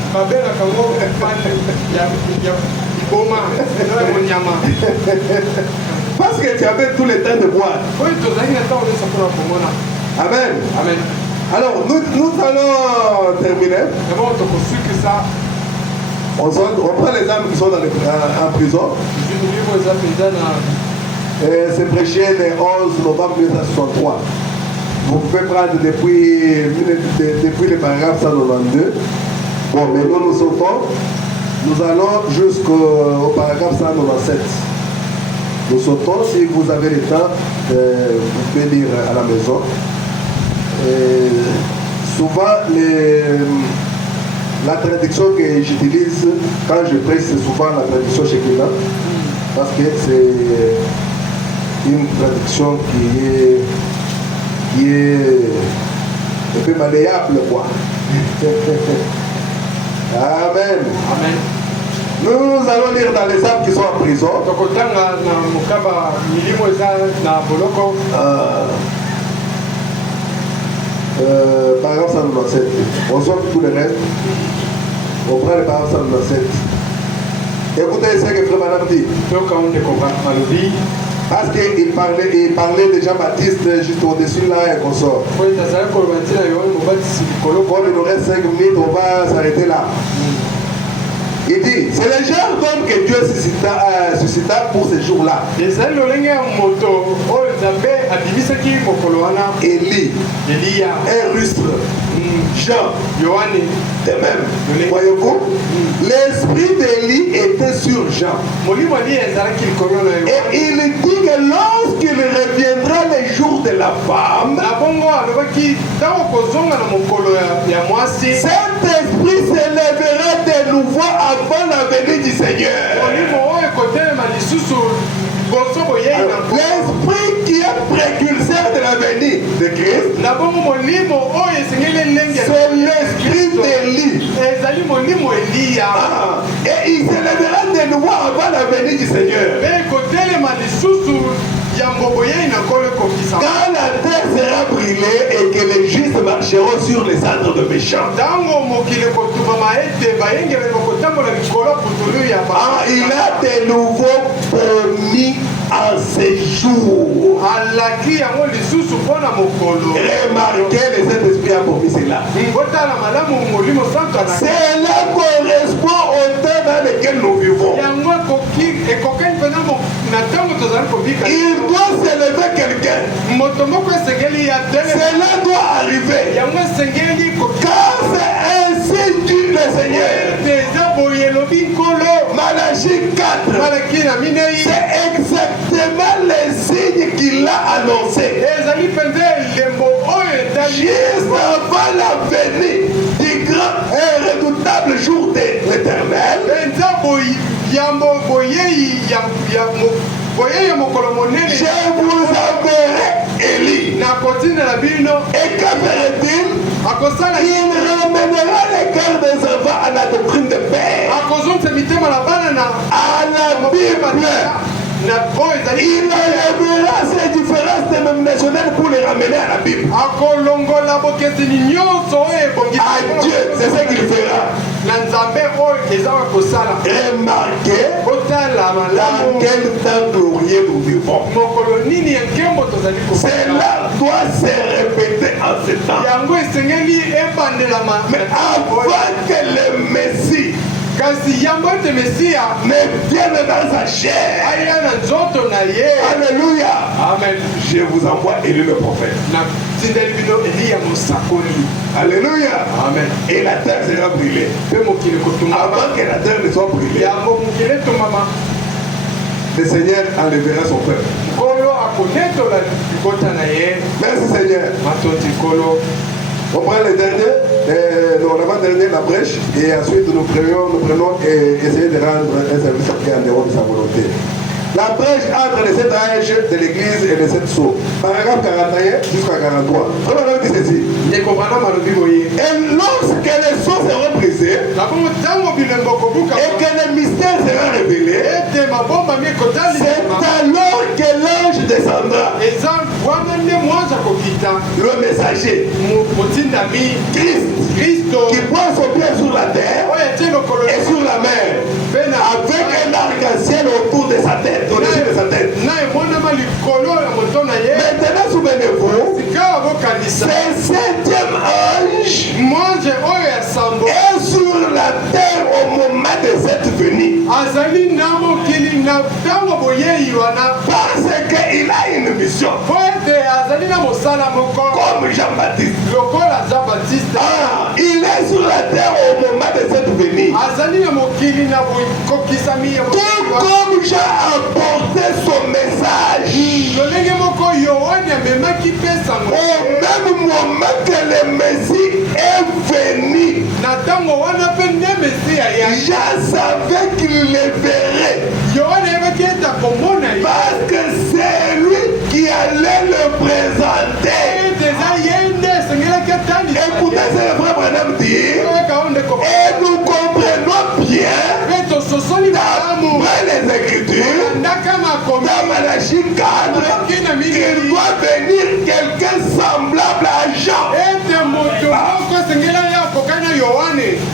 Parce que tu avais tout le temps de boire. Amen. Amen. Alors, nous allons terminer. On prend les âmes qui sont en prison. C'est prêché le 11 novembre 1963. Vous pouvez prendre depuis le paragraphe 192. Bon, mais nous sautons. Nous allons jusqu'au paragraphe 197. Nous sautons. Si vous avez le temps, vous pouvez lire à la maison. Souvent, la traduction que j'utilise quand je prêche, c'est souvent la traduction Shekinah, parce que c'est une traduction qui est un peu malléable, quoi. Amen. Amen. Nous allons lire dans les âmes qui sont en prison. Paragraphe 197. On sort tout le reste. On prend le paragraphe 197. Écoutez ce que Frère Madame dit. Parce qu'il parlait de Jean-Baptiste juste au-dessus là et qu'on sort. Comme il nous reste 5 minutes, on va s'arrêter là. Il dit, c'est le genre d'homme que Dieu suscita pour ces jours-là. Élie, un rustre, Jean, de même. Voyez-vous, l'esprit d'Élie était sur Jean. Et il dit que lorsqu'il reviendra les jours de la femme, cet esprit s'élèvera de nouveau avant la venue du Seigneur. L'esprit qui est précurseur de la venue de Christ, c'est l'esprit d'Élie. Et il s'élèvera de nouveau avant la venue du Seigneur. Quand la terre sera brûlée et que les justes marcheront sur les cendres de méchants. Il a de nouveau promis en ces jours. Remarquez, le Saint-Esprit a promis cela. Cela correspond au temps dans lequel nous vivons. Il doit s'élever quelqu'un. Cela doit arriver. Car c'est ainsi dit le Seigneur. Malachie 4. C'est exactement les signes qu'il a annoncé. Juste avant la venue du grand et redoutable jour de l'Éternel. Je vous enverrai Élie. Et que ferait-il? Il ramènera les cœurs des enfants à la doctrine de paix. À la Bible. Il enlèvera ces différences dénominationnelles pour les ramener à la Bible. À Dieu, c'est ce qu'il fera. Remarquez dans quel temps glorieux nous vivons. Cela doit se répéter en ce temps. Mais avant que le Messie mais vienne dans sa chair. Alléluia. Amen. Je vous envoie Élie le prophète. Alléluia. Amen. Et la terre sera brûlée. Avant que la terre ne soit brûlée, le Seigneur enlèvera son peuple. Merci Seigneur. On prend le dernier, non, l'avant-dernier, la brèche, et ensuite nous prenons et essayons de rendre un service en dehors de sa volonté. La brèche entre les 7 âges de l'église et les 7 sceaux. Paragraphe 41 jusqu'à 43. On a dit ceci. Et lorsque les sceaux seront brisés, et que le mystère sera révélé, c'est alors que l'ange descendra. Le messager, Christ, qui prend son pied sur la terre et sur la mer, avec un arc-en-ciel autour de sa tête. Au-dessus de sa tête. Maintenant, souvenez-vous, ce 7e ange est sur la terre au moment de cette venue. Parce qu'il a une mission. Comme Jean-Baptiste. Il est sur la terre au moment de cette venue. Tout comme Jean a porté son message. Au même moment que le Messie est venu, Jean savait qu'il le verrait. Parce que c'est lui qui allait le présenter. Écoutez ce que le frère Branham dit. Et nous comprenons bien d'après les Écritures, dans Malachie 4, qu'il doit venir quelqu'un semblable à Jean.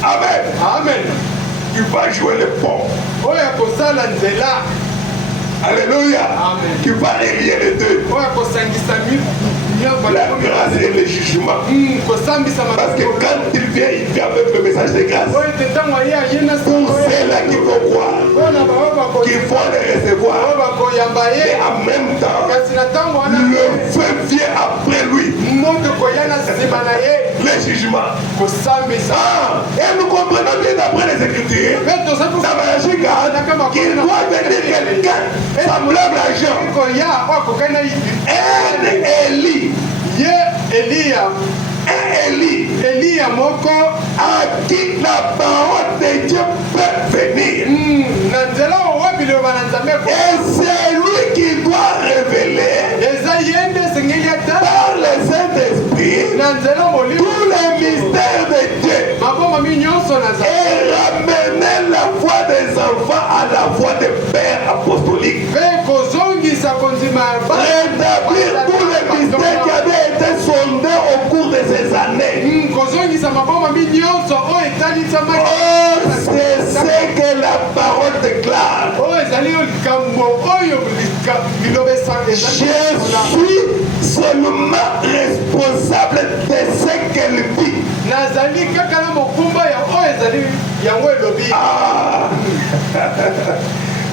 Amen. Amen. Il va jouer le pont. Alléluia. Amen. Qui va relier les deux. La grâce et le jugement. Parce que quand il vient avec le message de grâce. Pour ceux-là qui vont croire, qui vont le recevoir. Et en même temps, le feu vient après lui. Le jugement. Et nous comprenons bien d'après les Écritures, dans Malachie 4, qu'il doit venir quelqu'un semblable à Jean. Et Élie. Élie à qui la parole de Dieu peut venir. Et c'est lui qui doit révéler par le Saint-Esprit tous les mystères de Dieu et ramener la foi des enfants à la foi des pères apostoliques. Rétablir tous les mystères qui avaient été sondés au cours de ces années. C'est ce que la parole déclare. Je suis seulement responsable de ce qu'elle dit.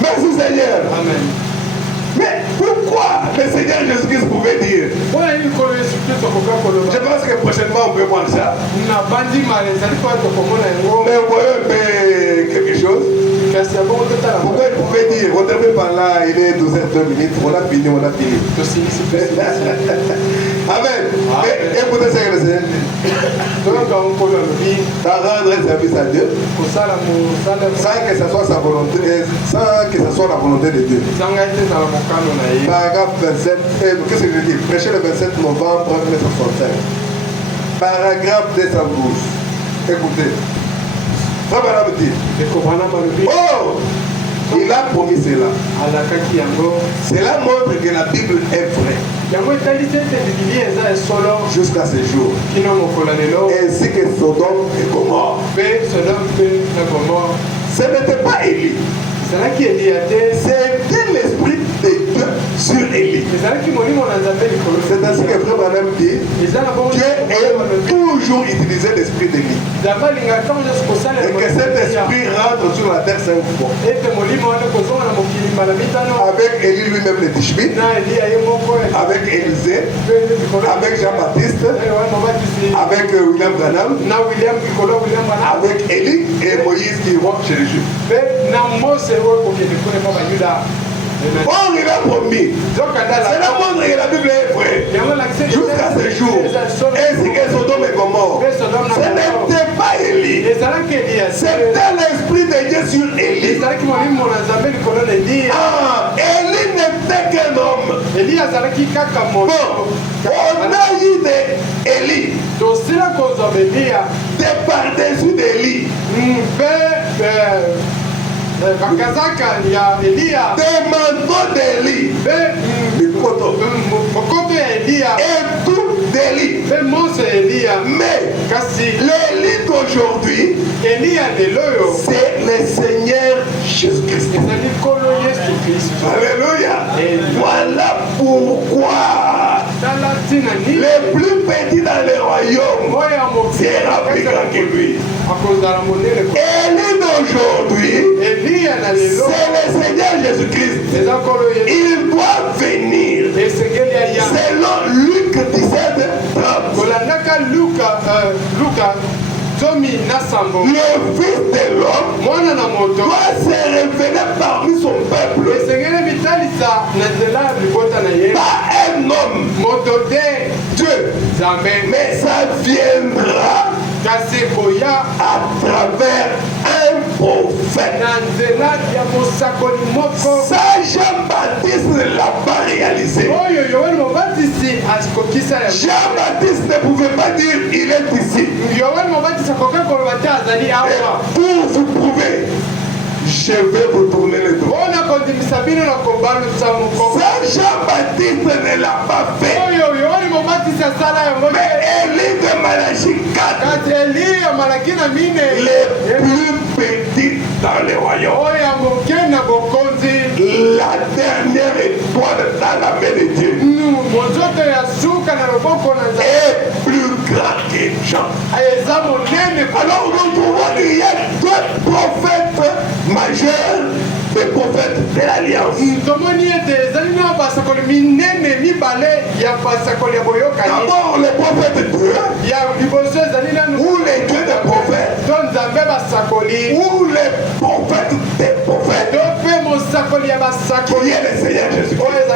Merci Seigneur. Amen. Mais pourquoi le Seigneur Jésus-Christ pouvait dire? Je pense que prochainement on peut voir ça. Mais voyons un peu quelque chose. Pourquoi il pouvait dire? On termine par là, il est 12h02. On a fini. Amen. Écoutez ce que le Seigneur dit. Rendre service à Dieu sans que ce soit sa volonté, sans que ce soit la volonté de Dieu. Paragraphe 27, qu'est-ce que je dis? Prêcher le 27 novembre 1965. Paragraphe 212. Écoutez. Frère dit. Oh! Il a promis cela. Cela montre que la Bible est vraie. Jusqu'à ce jour. Ainsi que Sodome et Gomorrhe. Ce n'était pas Élie. C'était l'esprit de Dieu sur Élie. C'est ainsi que Frère Branham dit, Dieu aime toujours toujours utiliser l'esprit d'Élie. Et que cet esprit rentre sur la terre 5 fois. Avec Élie lui-même le Tishbite, avec Élisée, avec Jean-Baptiste, avec William Branham, avec Élie et Moïse qui vont chez les Juifs. Or il a promis. C'est la montre que la Bible est vraie. Jusqu'à ce jour, ainsi que Sodome et Gomorrhe, ce n'était pas Élie. C'était l'esprit de Dieu sur Élie. Élie n'était qu'un homme. Bon, on a eu d'Élie. Des par-dessus d'Élie. Des manteaux d'Élie. Et tout d'Élie. Mais l'Élie d'aujourd'hui, c'est le Seigneur Jésus-Christ. Alléluia. Voilà pourquoi le plus petit dans le royaume sera plus grand que lui. Élie d'aujourd'hui, c'est le Seigneur Jésus-Christ. Il doit venir selon Luc 17, 30. Le Fils de l'homme doit se révéler parmi son peuple. Pas un homme, Dieu, mais ça viendra à travers un prophète. Ça, Jean-Baptiste ne l'a pas réalisé. Jean-Baptiste ne pouvait pas dire il est ici. Et pour vous prouver, je vais vous tourner le dos. Ça, Jean-Baptiste ne l'a pas fait. Mais Élie de Malachie 4, les plus petits dans le royaume, la dernière étoile dans la main de Dieu, est plus grand que Jean. Alors nous trouvons qu'il y a deux prophètes majeurs, des prophètes de l'Alliance. D'abord les prophètes de Dieu, ou les dieux des prophètes, ou les prophètes des prophètes, qui est le Seigneur Jésus-Christ.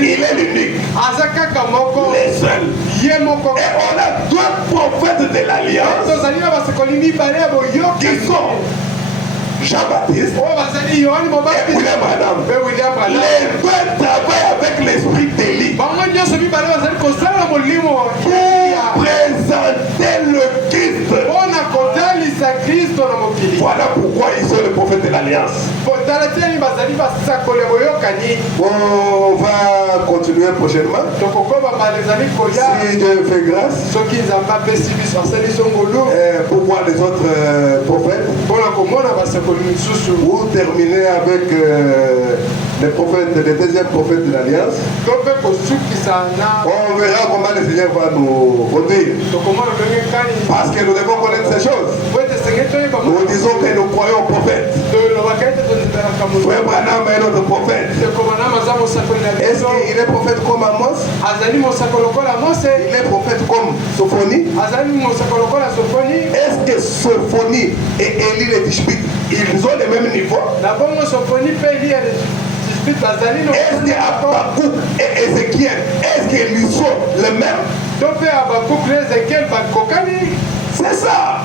Il est l'unique, le seul. Et on a deux prophètes de l'Alliance qui sont Jean-Baptiste et William Branham. Les deux travaillent avec l'esprit d'Élie pour présenter le Christ. Voilà pourquoi ils sont les prophètes de l'Alliance. On va continuer prochainement. Si Dieu fait grâce. Pour voir les autres prophètes. Ou terminer avec les prophètes, les deuxièmes prophètes de l'Alliance. On verra comment le Seigneur va nous conduire. Parce que nous devons connaître ces choses. Nous disons que nous croyons aux prophètes. Frère Branham est notre prophète. Est-ce qu'il est prophète comme Amos? Il est prophète comme Sophonie? Est-ce que Sophonie et Élie le Tishbite, ils ont le même niveau? Est-ce que Habakkuk et Ézéchiel, est-ce qu'ils sont les mêmes? C'est ça.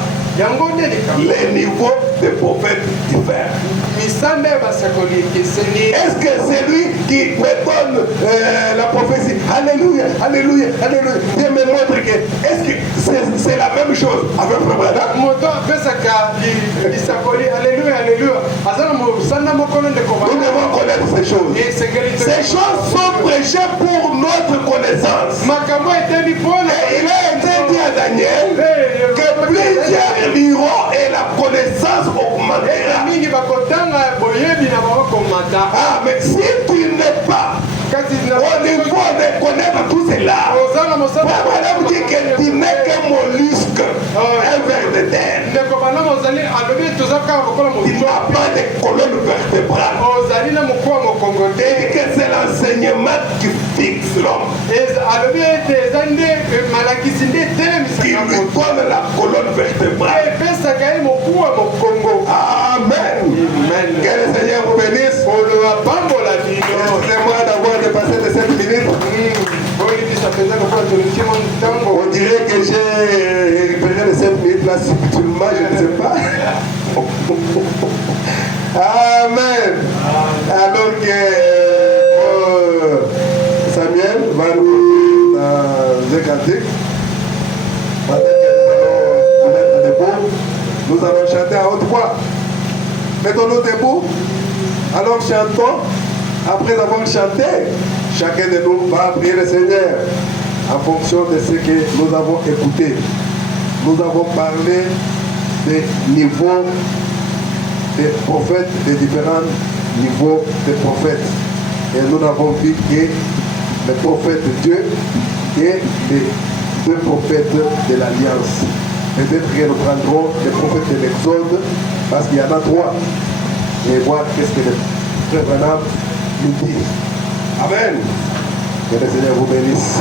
Les niveaux des prophètes diffèrent. Est-ce que c'est lui qui prétonne la prophétie? Alléluia, alléluia, alléluia. Dieu me montre que est-ce que c'est la même chose avec le Branham? Alléluia, alléluia. Nous devons connaître ces choses. Ces choses sont prêchées pour notre connaissance. Et il a été dit à Daniel que plusieurs iront et la connaissance augmentera. Ah, mais si tu n'es pas au niveau de connaître tout cela, Frère Branham dit que tu n'es que mon un ver de terre. Tu n'as pas de colonne vertébrale. Et que c'est l'enseignement qui fixe l'homme. Qui lui donne la colonne vertébrale. Amen. Que le Seigneur vous bénisse. Excusez-moi d'avoir dépassé de 7 minutes. On dirait que j'ai récupéré les 7 minutes là subtilement, je ne sais pas. Amen. Alors que Samuel va nous écarter. Nous allons chanter à haute voix. Mettons-nous debout. Alors chantons. Après avoir chanté, chacun de nous va prier le Seigneur en fonction de ce que nous avons écouté. Nous avons parlé des niveaux des prophètes, des différents niveaux des prophètes. Et nous avons vu que les prophètes de Dieu et les deux prophètes de l'Alliance. Peut-être que nous prendrons les prophètes de l'Exode parce qu'il y en a 3. Et voir qu'est-ce que le frère Branham nous dit. Amen. Que le Seigneur vous bénisse.